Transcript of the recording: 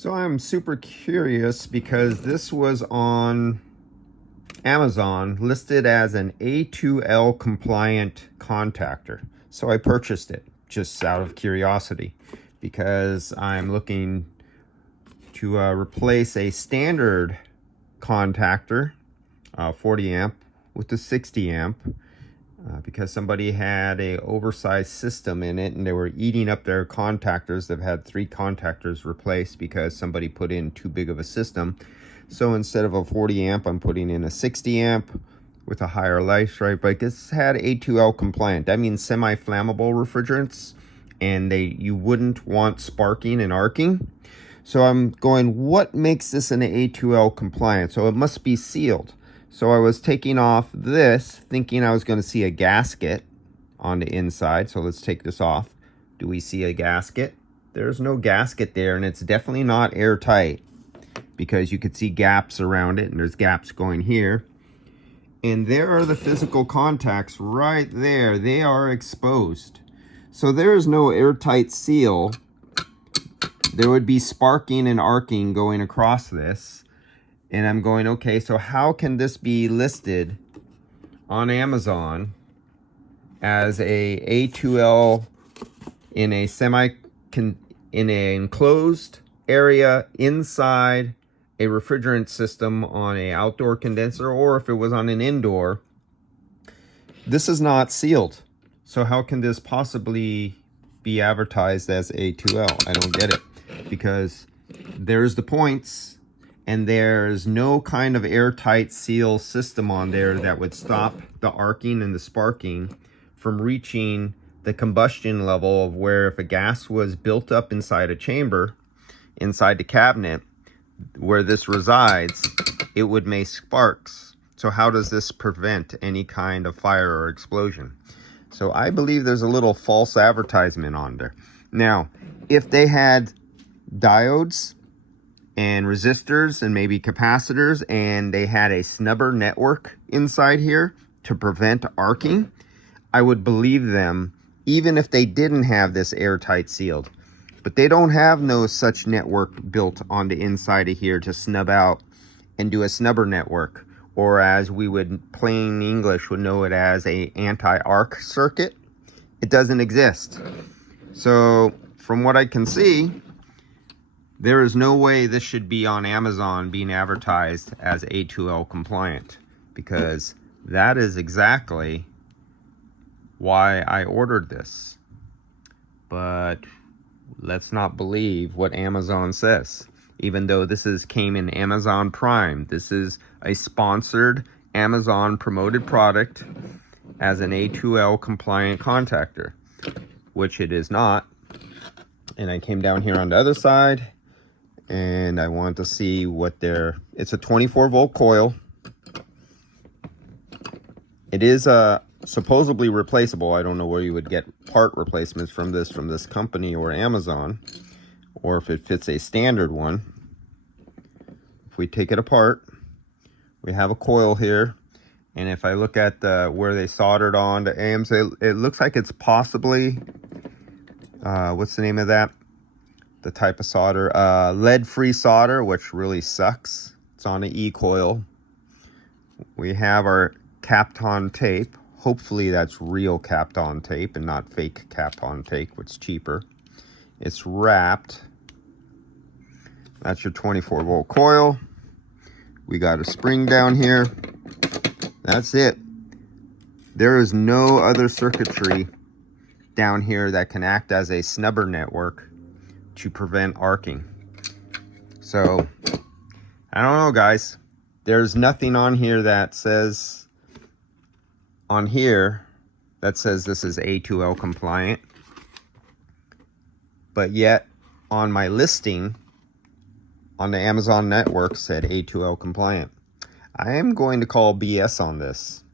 So I'm super curious because this was on Amazon listed as an A2L compliant contactor. So I purchased it just out of curiosity because I'm looking to replace a standard contactor, 40 amp, with a 60 amp. Because somebody had a oversized system in it and they were eating up their contactors. They've had 3 contactors replaced because somebody put in too big of a system. So instead of a 40 amp, I'm putting in a 60 amp with a higher life, right? But this had A2L compliant. That means semi-flammable refrigerants, and you wouldn't want sparking and arcing. So I'm going, what makes this an A2L compliant? So it must be sealed. So I was taking off this, thinking I was going to see a gasket on the inside. So let's take this off. Do we see a gasket? There's no gasket there, and it's definitely not airtight because you could see gaps around it, and there's gaps going here. And there are the physical contacts right there. They are exposed. So there is no airtight seal. There would be sparking and arcing going across this. And I'm going, okay, so how can this be listed on Amazon as a A2L in a in an enclosed area inside a refrigerant system on an outdoor condenser, or if it was on an indoor? This is not sealed. So how can this possibly be advertised as A2L? I don't get it, because there's the points. And there's no kind of airtight seal system on there that would stop the arcing and the sparking from reaching the combustion level of where if a gas was built up inside a chamber, inside the cabinet where this resides, it would make sparks. So how does this prevent any kind of fire or explosion? So I believe there's a little false advertisement on there. Now, if they had diodes and resistors and maybe capacitors, and they had a snubber network inside here to prevent arcing, I would believe them even if they didn't have this airtight sealed. But they don't have no such network built on the inside of here to snub out and do a snubber network, or as we would plain English would know it as a anti-arc circuit. It doesn't exist. So from what I can see, there is no way this should be on Amazon being advertised as A2L compliant, because that is exactly why I ordered this. But let's not believe what Amazon says, even though this came in Amazon Prime. This is a sponsored Amazon promoted product as an A2L compliant contactor, which it is not. And I came down here on the other side, and I want to see what it's a 24 volt coil. It is supposedly replaceable. I don't know where you would get part replacements from this company or Amazon, or if it fits a standard one. If we take it apart, we have a coil here, and if I look at where they soldered on the AMs, it looks like it's possibly what's the name of that? The type of solder, lead-free solder, which really sucks. It's on the E-coil. We have our Kapton tape. Hopefully that's real Kapton tape and not fake Kapton tape, which is cheaper. It's wrapped. That's your 24 volt coil. We got a spring down here. That's it. There is no other circuitry down here that can act as a snubber network to prevent arcing. So I don't know, guys. There's nothing on here that says this is A2L compliant, but yet on my listing on the Amazon network said A2L compliant. I am going to call BS on this.